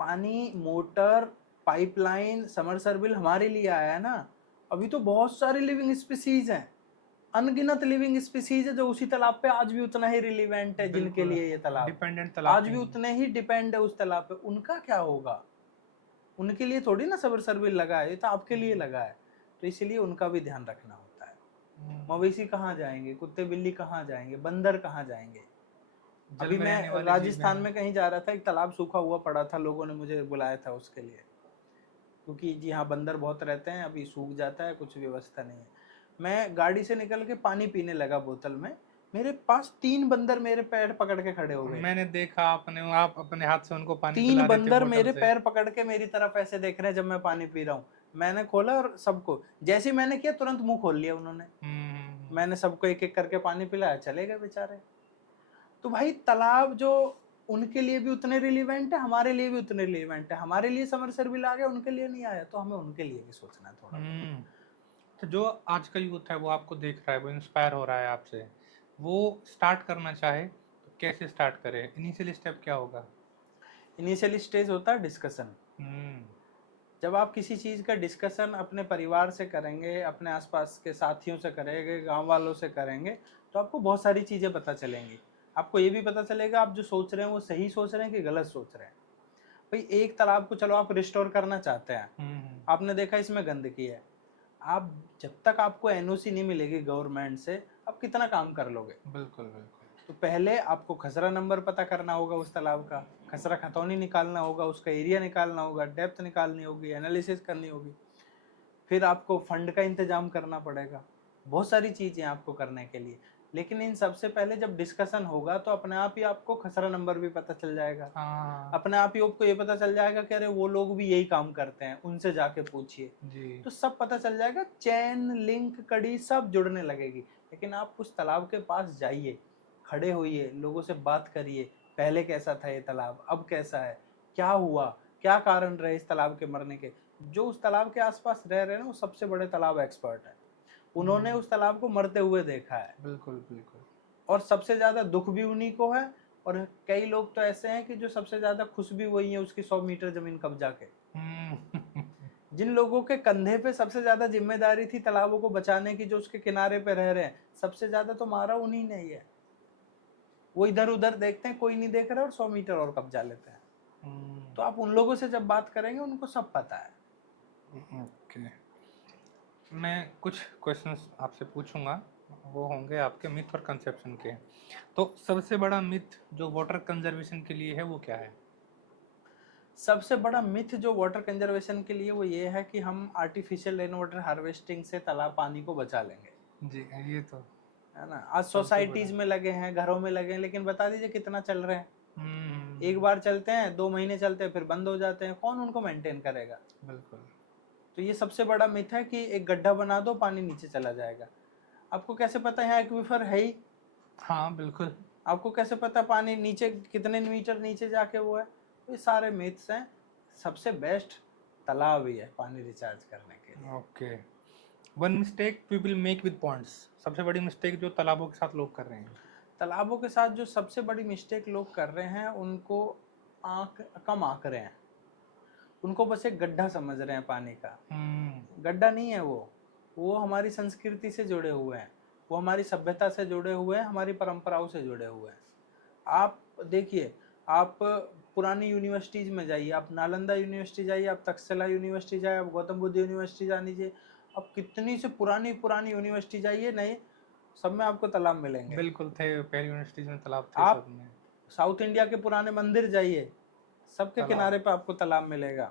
पानी, मोटर, पाइपलाइन, समरसेबल हमारे लिए आया है ना। अभी तो बहुत सारी लिविंग स्पीसीज हैं, अनगिनत लिविंग स्पीसीज है जो उसी तालाब पे आज भी उतना ही रिलीवेंट है, जिनके लिए ये तालाब डिपेंडेंट तालाब आज भी उतने ही डिपेंड है उस तालाब पे। उनका क्या होगा? उनके लिए थोड़ी ना समरसेबल लगा है, ये तो आपके लिए लगा है। तो इसलिए उनका भी ध्यान रखना होता है। मवेशी कहाँ जाएंगे, कुत्ते बिल्ली कहाँ जाएंगे, बंदर कहाँ जाएंगे? अभी मैं राजस्थान में कहीं जा रहा था, एक तालाब सूखा हुआ पड़ा था, लोगों ने मुझे बुलाया था उसके लिए, क्योंकि जी हाँ बंदर बहुत रहते हैं, अभी सूख जाता है, कुछ व्यवस्था नहीं है। मैं गाड़ी से निकल के पानी पीने लगा बोतल में, मेरे पास 3 बंदर मेरे पैर पकड़ के खड़े हो गए। मैंने देखा आप अपने हाथ से उनको पानी 3 पिला रहे थे बंदर बोतल मेरे से। पैर पकड़ के मेरी तरफ ऐसे देख रहे हैं जब मैं पानी पी रहा हूँ। मैंने खोला और सबको, जैसे ही मैंने किया तुरंत मुंह खोल लिया उन्होंने। मैंने सबको एक एक करके पानी पिलाया, चले गए बेचारे। तो भाई तालाब जो उनके लिए भी उतने रिलीवेंट है, हमारे लिए भी उतने रिलीवेंट है। हमारे लिए समरसेबल आ गया, उनके लिए नहीं आया, तो हमें उनके लिए भी सोचना है थोड़ा। तो जो आज का यूथ है वो आपको देख रहा है, वो इंस्पायर हो रहा है आपसे, वो स्टार्ट करना चाहे तो कैसे स्टार्ट करे? इनिशियल स्टेप क्या होगा? इनिशियल स्टेज होता है डिस्कशन। जब आप किसी चीज़ का डिस्कशन अपने परिवार से करेंगे, अपने आसपास के साथियों से करेंगे, गांव वालों से करेंगे, तो आपको बहुत सारी चीज़ें पता चलेंगी। आपको ये भी पता चलेगा आप जो सोच रहे हैं वो सही सोच रहे हैं कि गलत सोच रहे हैं। भाई एक तालाब को चलो आप रिस्टोर करना चाहते हैं, आपने देखा इसमें गंदगी है, आप जब तक आपको एनओसी नहीं मिलेगी गवर्नमेंट से, आप कितना काम कर लोगे? बिल्कुल बिल्कुल। तो पहले आपको खसरा नंबर पता करना होगा उस तालाब का, खसरा खतौनी निकालना होगा, उसका एरिया निकालना होगा, डेप्थ निकालनी होगी, एनालिसिस करनी होगी, फिर आपको फंड का इंतजाम करना पड़ेगा, बहुत सारी चीज़ें आपको करने के लिए। लेकिन इन सबसे पहले जब डिस्कशन होगा तो अपने आप ही आपको खसरा नंबर भी पता चल जाएगा। अपने आप ही आपको ये पता चल जाएगा कि अरे वो लोग भी यही काम करते हैं, उनसे जाके पूछिए, तो सब पता चल जाएगा। चैन लिंक कड़ी सब जुड़ने लगेगी। लेकिन आप उस तालाब के पास जाइए, खड़े होइए, लोगों से बात करिए, पहले कैसा था ये तालाब, अब कैसा है, क्या हुआ, क्या कारण रहे इस तालाब के मरने के। जो उस तालाब के आसपास रह रहे हैं वो सबसे बड़े तालाब एक्सपर्ट है, उन्होंने उस तालाब को मरते हुए देखा है। बिल्कुल बिल्कुल। और सबसे ज्यादा दुख भी उन्हीं को है, और कई लोग तो ऐसे हैं कि जो सबसे ज्यादा खुश भी वही है उसकी 100 मीटर जमीन कब्जा के। जिन लोगों के कंधे पे सबसे ज्यादा जिम्मेदारी थी तालाबों को बचाने की, जो उसके किनारे पे रह रहे हैं, सबसे ज्यादा तो मारा उन्हीं ने ही है। वो इधर उधर देखते हैं, कोई नहीं देख रहा और 100 मीटर और कब्जा लेते हैं। तो आप उन लोगों से जब बात करेंगे उनको सब पता है। ओके, मैं कुछ क्वेश्चंस आपसे पूछूंगा, वो होंगे आपके मिथ और कंसेप्शन के। तो सबसे बड़ा मिथ जो वाटर कंजर्वेशन के लिए है वो क्या है? सबसे बड़ा मिथ जो वाटर कंजर्वेशन के लिए वो ये है कि हम आर्टिफिशियल रेन वाटर हार्वेस्टिंग से तालाब पानी को बचा लेंगे। जी, ये तो है ना। आज सोसाइटीज में लगे हैं, घरों में लगे हैं, लेकिन बता दीजिए कितना चल रहे हैं। एक बार चलते हैं, 2 महीने चलते हैं, फिर बंद हो जाते हैं, कौन उनको मेंटेन करेगा? बिल्कुल। तो ये सबसे बड़ा मिथ है कि एक गड्ढा बना दो, पानी नीचे चला जाएगा। आपको कैसे पता है यहाँ एक्वीफर है ही? हाँ बिल्कुल। आपको कैसे पता पानी नीचे कितने मीटर नीचे जाके वो है? ये सारे मिथ्स हैं। सबसे बेस्ट तालाब ही है पानी रिचार्ज करने के लिए। Okay, one mistake people make with ponds, सबसे बड़ी मिस्टेक जो तालाबों के साथ लोग कर रहे हैं। तालाबों के साथ जो सबसे बड़ी मिस्टेक लोग कर रहे हैं, उनको कम आंक रहे हैं, उनको बस एक गड्ढा समझ रहे हैं पानी का। गड्ढा नहीं है वो हमारी संस्कृति से जुड़े हुए हैं, वो हमारी सभ्यता से जुड़े हुए हैं, हमारी परंपराओं से जुड़े हुए हैं। आप देखिए, आप पुरानी यूनिवर्सिटीज में जाइए, आप नालंदा यूनिवर्सिटी जाइए, आप तक्षशिला यूनिवर्सिटी जाइए, आप गौतम बुद्ध यूनिवर्सिटी जा लीजिए, आप कितनी से पुरानी पुरानी यूनिवर्सिटी जाइए, नहीं सब में आपको तालाब मिलेंगे। बिल्कुल थे, पहली यूनिवर्सिटीज में तालाब थे। आप सब में साउथ इंडिया के पुराने मंदिर जाइए, सबके किनारे पे आपको तालाब मिलेगा।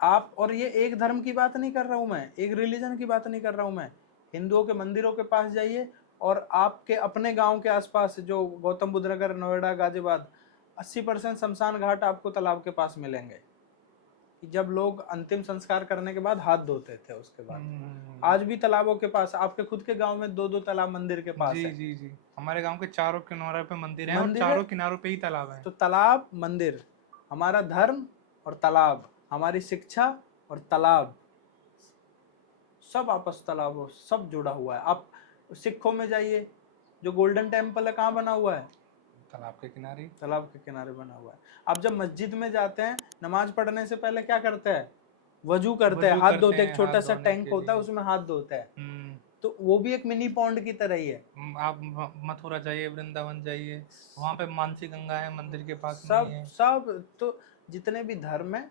आप, और ये एक धर्म की बात नहीं कर रहा हूँ मैं, एक रिलीजन की बात नहीं कर रहा हूँ मैं, हिंदुओं के मंदिरों के पास जाइए और आपके अपने गांव के आसपास जो गौतम बुद्ध नगर, नोएडा, गाजियाबाद, 80% शमशान घाट आपको तालाब के पास मिलेंगे। कि जब लोग अंतिम संस्कार करने के बाद हाथ धोते थे उसके बाद। आज भी तालाबों के पास आपके खुद के गांव में 2-2 तालाब मंदिर के पास जी है। जी जी, हमारे गांव के चारों किनारों पे मंदिर है और मंदिर है। चारों किनारों पे ही तालाब है। तो तालाब, मंदिर, हमारा धर्म और तालाब, हमारी शिक्षा और तालाब, सब आपस तालाबों सब जुड़ा हुआ है। आप सिखों में जाइए, जो गोल्डन टेम्पल है कहाँ बना हुआ है? तालाब के किनारे। तालाब के किनारे बना हुआ है। आप जब मस्जिद में जाते हैं, नमाज पढ़ने से पहले क्या करते हैं? वजू करते हैं, वजू हाथ करते धोते हैं। एक हैं छोटा हाथ सा धोने टैंक के होता है, लिए। उसमें हाथ धोते हैं। हम्म, तो वो भी एक मिनी पॉन्ड की तरह ही है। आप मथुरा जाइए, वृंदावन जाइए, वहाँ पे मानसी गंगा है, मंदिर के पास में ही सब है। सब तो जितने भी धर्म है,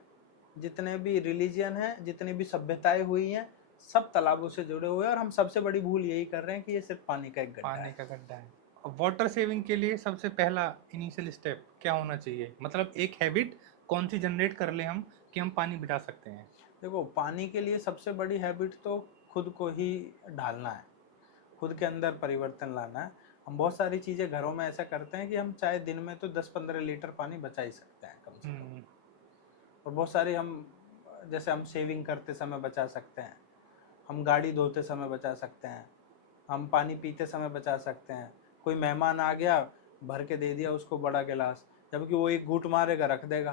जितने भी रिलीजियन है, जितनी भी सभ्यताएं हुई हैं, सब तालाबों से जुड़े हुए हैं। और हम सबसे बड़ी भूल यही कर रहे हैं कि ये सिर्फ पानी का एक गड्ढा पानी है। का गड्ढा है। वाटर सेविंग के लिए सबसे पहला इनिशियल स्टेप क्या होना चाहिए? मतलब एक हैबिट कौन सी जनरेट कर ले हम कि हम पानी बचा सकते हैं? देखो, पानी के लिए सबसे बड़ी हैबिट तो खुद को ही ढालना है, खुद के अंदर परिवर्तन लाना है। हम बहुत सारी चीज़ें घरों में ऐसा करते हैं कि हम चाहे दिन में तो 10-15 लीटर पानी बचा ही सकते हैं कम से कम। और बहुत सारी हम, जैसे हम शेविंग करते समय बचा सकते हैं, हम गाड़ी धोते समय बचा सकते हैं, हम पानी पीते समय बचा सकते हैं। कोई मेहमान आ गया, भर के दे दिया उसको बड़ा गिलास, जबकि वो एक घूंट मारेगा, रख देगा,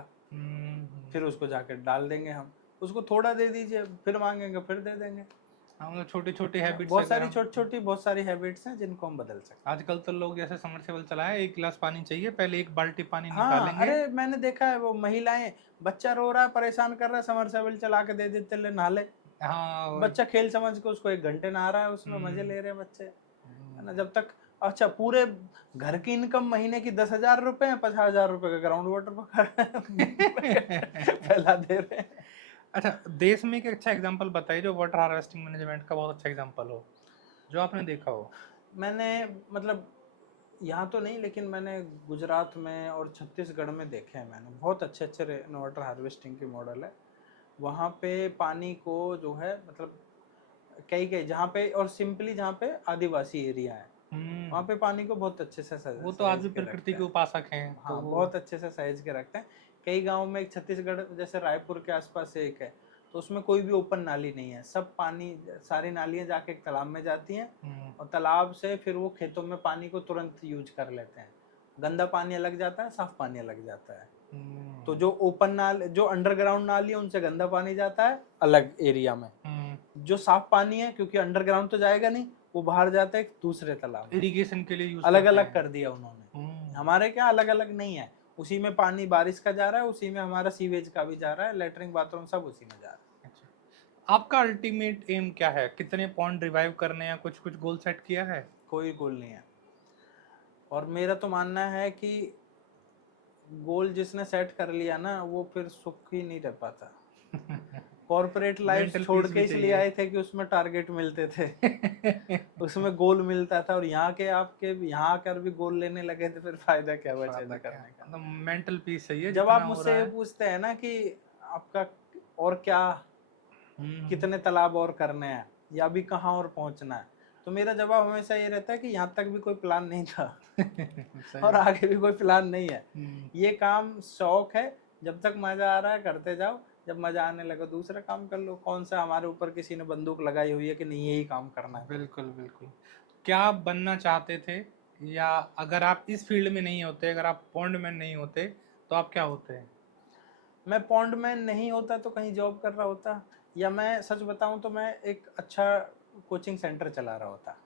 फिर उसको जाके डाल देंगे हम। उसको थोड़ा दे दीजिए, फिर मांगेंगे, फिर दे देंगे। हम लोग छोटी छोटी हैबिट्स बहुत सारी छोटी-छोटी बहुत सारी हैबिट्स हैं जिनको हम बदल सकते हैं। आजकल तो लोग जैसे समरसेबल चलाए, एक गिलास पानी चाहिए, पहले एक बाल्टी पानी हाँ, निकालेंगे। अरे मैंने देखा है वो महिलाएं, बच्चा रो रहा है, परेशान कर रहा है, समरसेबल चला के दे देते, ले नहा ले। हाँ बच्चा खेल समझ के उसको 1 घंटे नहा रहा है, उसमें मजे ले रहे हैं बच्चे, है ना। जब तक अच्छा, पूरे घर की इनकम महीने की 10,000 रुपए है, 50,000 रुपए का ग्राउंड वाटर फैला दे रहे हैं। अच्छा, देश में एक अच्छा एग्जांपल बताइए जो वाटर हार्वेस्टिंग मैनेजमेंट का बहुत अच्छा एग्जांपल हो, जो आपने देखा हो। मैंने मतलब यहाँ तो नहीं, लेकिन मैंने गुजरात में और छत्तीसगढ़ में देखे हैं। मैंने बहुत अच्छे अच्छे रेन वाटर हार्वेस्टिंग के मॉडल है। वहाँ पे पानी को जो है, मतलब कई कई जहाँ पे, और सिंपली जहाँ पे आदिवासी एरिया है, वहाँ पे पानी को बहुत अच्छे से वो तो आज भी सहेज के प्रकृति रखते के हैं। उपासक हैं, तो हाँ, वो बहुत अच्छे से सहेज के रखते हैं। कई गांव में, एक छत्तीसगढ़ जैसे रायपुर के आसपास से एक है, तो उसमें कोई भी ओपन नाली नहीं है। सब पानी, सारी नालियां जाके एक तालाब में जाती हैं, और तालाब से फिर वो खेतों में पानी को तुरंत यूज कर लेते हैं। गंदा पानी अलग जाता है, साफ पानी अलग जाता है। तो जो ओपन नाल, जो अंडरग्राउंड नाली है, उनसे गंदा पानी जाता है अलग एरिया में। जो साफ पानी है, क्योंकि अंडरग्राउंड तो जाएगा नहीं, वो बाहर जाता है एक दूसरे तालाब में। इरिगेशन के लिए यूज अलग करते अलग हैं। कर दिया उन्होंने। हमारे क्या अलग अलग नहीं है, उसी में पानी बारिश का जा रहा है, उसी में हमारा सीवेज का भी जा रहा है, लेटरिन बाथरूम सब उसी में जा रहा है। अच्छा, आपका अल्टीमेट एम क्या है? कितने पॉन्ड रिवाइव करने हैं? कुछ कुछ गोल सेट किया है? कोई गोल नहीं है। और मेरा तो मानना है कि गोल जिसने सेट कर लिया ना, वो फिर सुख ही नहीं रह पाता। कॉर्पोरेट लाइफ Mental छोड़ peace के भी इसलिए चाहिए। आए थे कि उसमें टारगेट मिलते थे उसमें गोल मिलता था, और यहाँ के आपके यहाँ आकर भी गोल लेने लगे थे, फिर फायदा क्या हुआ चेंज करने का। मेंटल पीस चाहिए जब जितना आप हो मुझसे रहा ये है। पूछते हैं ना कि आपका और क्या, कितने तालाब और करने हैं, या अभी कहाँ और पहुंचना है, तो मेरा जवाब हमेशा ये रहता है कि यहाँ तक भी कोई प्लान नहीं था और आगे भी कोई प्लान नहीं है। ये काम शौक है, जब तक मजा आ रहा है करते जाओ, जब मजा आने लगे दूसरा काम कर लो। कौन सा हमारे ऊपर किसी ने बंदूक लगाई हुई है कि नहीं यही काम करना है? बिल्कुल बिल्कुल। क्या आप बनना चाहते थे, या अगर आप इस फील्ड में नहीं होते, अगर आप पॉन्डमैन नहीं होते, तो आप क्या होते? मैं पॉन्डमैन नहीं होता तो कहीं जॉब कर रहा होता, या मैं सच बताऊं तो मैं एक अच्छा कोचिंग सेंटर चला रहा होता।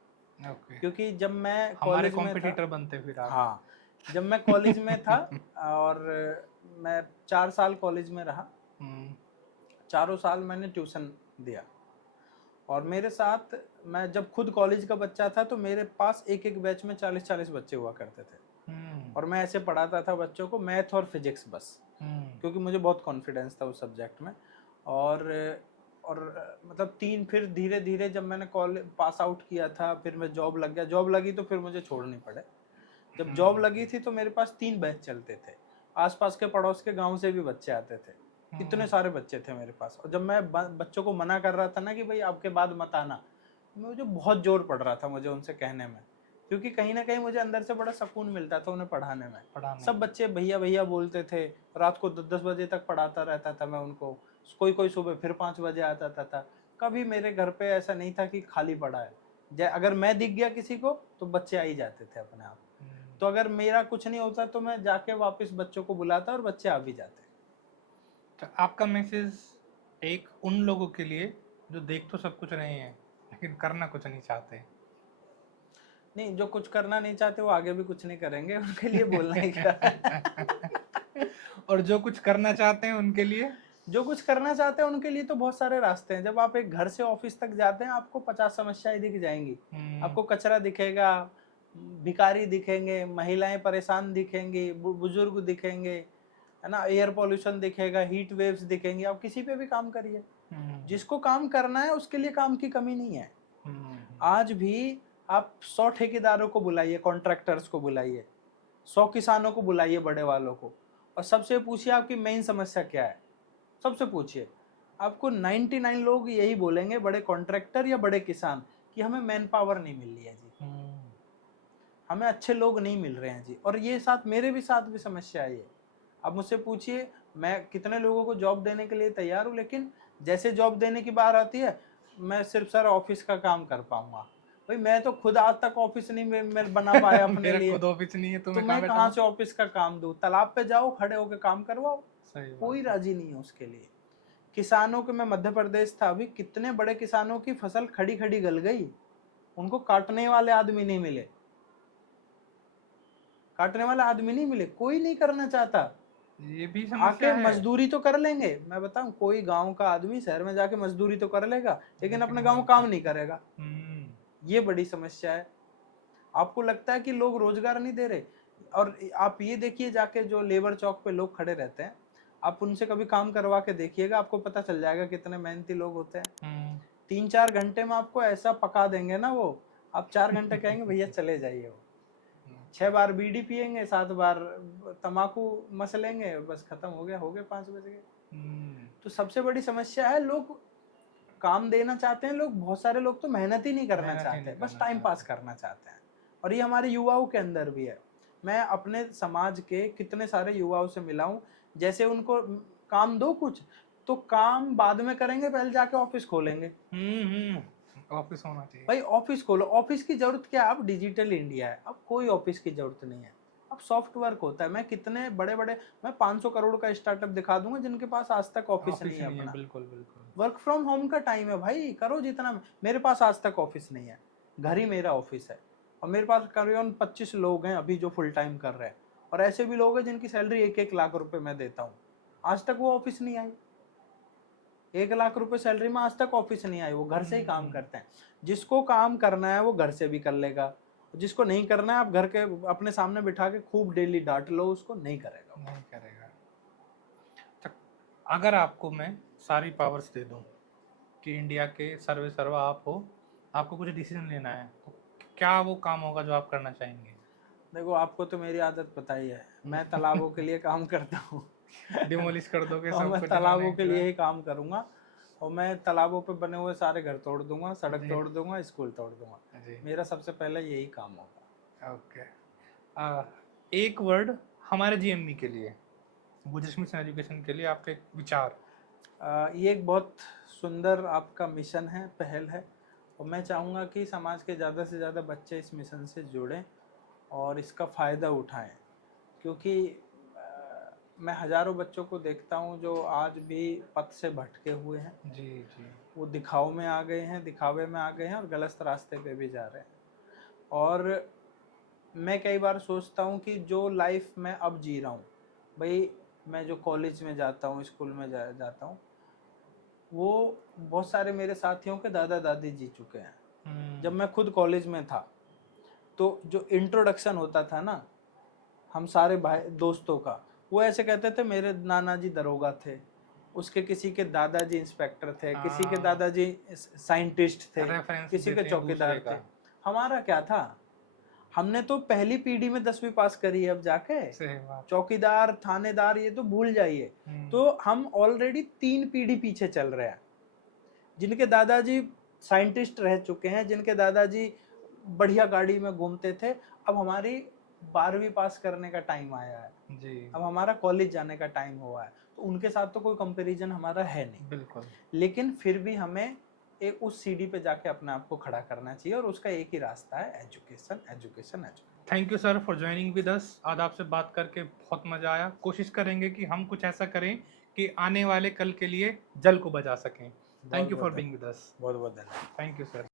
क्योंकि जब मैं हमारे कॉलेज में था, कॉम्पिटिटर बनते फिर आप। हाँ, जब मैं कॉलेज में था और मैं 4 साल कॉलेज में रहा, चारों साल मैंने ट्यूशन दिया। और मेरे साथ, मैं जब खुद कॉलेज का बच्चा था तो मेरे पास एक एक बैच में 40-40 बच्चे हुआ करते थे, और मैं ऐसे पढ़ाता था बच्चों को मैथ और फिजिक्स बस, क्योंकि मुझे बहुत कॉन्फिडेंस था उस सब्जेक्ट में। और मतलब फिर धीरे धीरे जब मैंने कॉलेज पास आउट किया था, फिर मैं जॉब लग गया, जॉब लगी तो फिर मुझे छोड़नी पड़े। जब जॉब लगी थी तो मेरे पास 3 बैच चलते थे, आसपास के पड़ोस के गांव से भी बच्चे आते थे, इतने सारे बच्चे थे मेरे पास। और जब मैं बच्चों को मना कर रहा था ना कि भाई आपके बाद मत आना, मुझे बहुत जोर पड़ रहा था मुझे उनसे कहने में क्योंकि कहीं ना कहीं मुझे अंदर से बड़ा सुकून मिलता था उन्हें पढ़ाने में। पढ़ाने सब में। बच्चे भैया भैया बोलते थे, रात को 10 बजे तक पढ़ाता रहता था मैं उनको, कोई कोई सुबह फिर 5 बजे आ जाता था। कभी मेरे घर पे ऐसा नहीं था कि खाली पड़ा है। अगर मैं दिख गया किसी को तो बच्चे आ ही जाते थे अपने आप। तो अगर मेरा कुछ नहीं होता तो मैं जाके वापस बच्चों को बुलाता और बच्चे आ भी जाते। तो आपका मैसेज एक उन लोगों के लिए जो देख तो सब कुछ रहे हैं लेकिन करना कुछ नहीं चाहते। नहीं, जो कुछ करना नहीं चाहते वो आगे भी कुछ नहीं करेंगे, उनके लिए बोलना ही क्या। और जो कुछ करना चाहते हैं उनके लिए, जो कुछ करना चाहते हैं उनके लिए तो बहुत सारे रास्ते हैं। जब आप एक घर से ऑफिस तक जाते हैं आपको 50 समस्याएं दिख जाएंगी। आपको कचरा दिखेगा, भिखारी दिखेंगे, महिलाएं परेशान दिखेंगी, बुजुर्ग दिखेंगे, है ना, एयर पॉल्यूशन दिखेगा, हीट वेव्स दिखेंगी। आप किसी पे भी काम करिए, जिसको काम करना है उसके लिए काम की कमी नहीं है। आज भी आप 100 ठेकेदारों को बुलाइए, कॉन्ट्रैक्टर्स को बुलाइए, 100 किसानों को बुलाइए, बड़े वालों को, और सबसे पूछिए आपकी मेन समस्या क्या है। सबसे पूछिए, आपको 99 लोग यही बोलेंगे, बड़े कॉन्ट्रैक्टर या बड़े किसान, कि हमें मैन पावर नहीं मिल रही है जी, हमें अच्छे लोग नहीं मिल रहे हैं जी। और ये साथ मेरे भी साथ भी समस्या है ये। अब मुझसे पूछिए, मैं कितने लोगों को जॉब देने के लिए तैयार हूँ, लेकिन जैसे जॉब देने की बात आती है मैं सिर्फ सर ऑफिस का काम कर पाऊंगा। भाई मैं तो खुद आज तक ऑफिस नहीं मैं बना पाया अपने मेरा लिए, खुद ऑफिस नहीं है तो मैं मैं कहाँ से ऑफिस का काम दूं। तालाब पे जाओ, खड़े होकर काम करवाओ, कोई राजी नहीं है उसके लिए। किसानों के, मैं मध्य प्रदेश था अभी, कितने बड़े किसानों की फसल खड़ी खड़ी गल गई, उनको काटने वाले आदमी नहीं मिले, काटने वाला आदमी नहीं मिले, कोई नहीं करना चाहता। ये भी समस्या आके है। मजदूरी तो कर लेंगे, मैं बताऊं, कोई गांव का आदमी शहर में जाके मजदूरी तो कर लेगा, लेकिन अपने गांव काम नहीं करेगा। ये बड़ी समस्या है। आपको लगता है कि लोग रोजगार नहीं दे रहे, और आप ये देखिए जाके जो लेबर चौक पे लोग खड़े रहते हैं, आप उनसे कभी काम करवा के देखिएगा, आपको पता चल जाएगा कितने मेहनती लोग होते हैं। 3-4 घंटे में आपको ऐसा पका देंगे ना वो, आप 4 घंटे कहेंगे भैया चले जाइए। वो 6 बार बीड़ी पियेंगे, 7 बार तम्बाकू मसलेंगे, बस खत्म हो गए 5 बज गए। तो सबसे बड़ी समस्या है, लोग काम देना चाहते हैं, लोग, बहुत सारे लोग तो मेहनत ही नहीं करना चाहते, बस टाइम पास करना चाहते हैं। और ये हमारे युवाओं के अंदर भी है। मैं अपने समाज के कितने सारे युवाओं से मिला हूं, जैसे उनको काम दो कुछ तो काम बाद में करेंगे, पहले जाके ऑफिस खोलेंगे। ऑफिस होना चाहिए भाई, ऑफिस खोलो। ऑफिस की जरूरत क्या है, अब डिजिटल इंडिया है, अब कोई ऑफिस की जरूरत नहीं है, अब सॉफ्ट वर्क होता है। मैं कितने बड़े बड़े, मैं 500 करोड़ का स्टार्टअप दिखा दूंगा जिनके पास आज तक ऑफिस नहीं है अपना। बिल्कुल बिल्कुल। वर्क फ्रॉम होम का टाइम है भाई, करो जितना। मेरे पास आज तक ऑफिस नहीं है, घर ही मेरा ऑफिस है, और मेरे पास करीबन 25 लोग हैं अभी जो फुल टाइम कर रहे हैं, और ऐसे भी लोग हैं जिनकी सैलरी 1-1 लाख रुपए मैं देता हूँ, आज तक वो ऑफिस नहीं आई। 1 लाख रुपए सैलरी में आज तक ऑफिस नहीं आई, वो घर से ही काम करते हैं। जिसको काम करना है वो घर से भी कर लेगा, जिसको नहीं करना है आप घर के अपने सामने बिठा के खूब डेली डांट लो, उसको नहीं करेगा। अगर आपको मैं सारी पावर्स दे दूं कि इंडिया के सर्वे सर्वा आप हो, आपको कुछ डिसीजन लेना है, तो क्या वो काम होगा जो आप करना चाहेंगे? देखो, आपको तो मेरी आदत पता ही है, मैं तालाबों के लिए काम करता हूँ। डिमोलिश कर दोगे और सब मैं कुछ तालाबों के लिए ही काम करूंगा, और मैं तालाबों पे बने हुए सारे घर तोड़ दूंगा, सड़क जी। तोड़ दूंगा, स्कूल तोड़ दूंगा। जी। मेरा सबसे पहले यही काम होगा। ओके। एक वर्ड हमारे जीएमबी के लिए, बुद्धिस्ट मिशन एजुकेशन के लिए, आपके विचार। ये एक बहुत सुंदर आपका मिशन है, पहल है, और मैं चाहूँगा कि समाज के ज़्यादा से ज़्यादा बच्चे इस मिशन से जुड़ें और इसका फ़ायदा उठाएं। क्योंकि मैं हज़ारों बच्चों को देखता हूँ जो आज भी पथ से भटके हुए हैं। जी जी। वो दिखावे में आ गए हैं और गलत रास्ते पे भी जा रहे हैं। और मैं कई बार सोचता हूँ कि जो लाइफ मैं अब जी रहा हूँ, भाई मैं जो कॉलेज में जाता हूँ, स्कूल में जाता हूँ, वो बहुत सारे मेरे साथियों के दादा दादी जी चुके हैं। जब मैं खुद कॉलेज में था तो जो इंट्रोडक्शन होता था ना हम सारे भाई दोस्तों का, वो ऐसे कहते थे मेरे नाना जी दरोगा थे, उसके किसी के दादाजी इंस्पेक्टर थे, किसी के दादाजी साइंटिस्ट थे, किसी के चौकीदार थे। हमारा क्या था, हमने तो पहली पीढ़ी में 10वीं पास करी है, अब जाके चौकीदार थानेदार ये तो भूल जाइए। तो हम ऑलरेडी 3 पीढ़ी पीछे चल रहे हैं। जिनके दादाजी साइंटिस्ट रह चुके हैं, जिनके दादाजी बढ़िया गाड़ी में घूमते थे। अब हमारी 12वीं पास करने का टाइम आया है, जी अब हमारा कॉलेज जाने का टाइम हुआ है, तो उनके साथ तो कोई कंपैरिजन हमारा है नहीं। बिल्कुल। लेकिन फिर भी हमें एक उस सीढ़ी पे जाके अपने आप को खड़ा करना चाहिए, और उसका एक ही रास्ता है, education, education, education. Thank you sir for joining with us. आज आपसे बात करके बहुत मज़ा आया। कोशिश करेंगे कि हम कुछ ऐसा करें कि आने वाले कल के लिए जल को बचा सकें। Thank you for being with us. बहुत बहुत धन्यवाद। Thank you sir.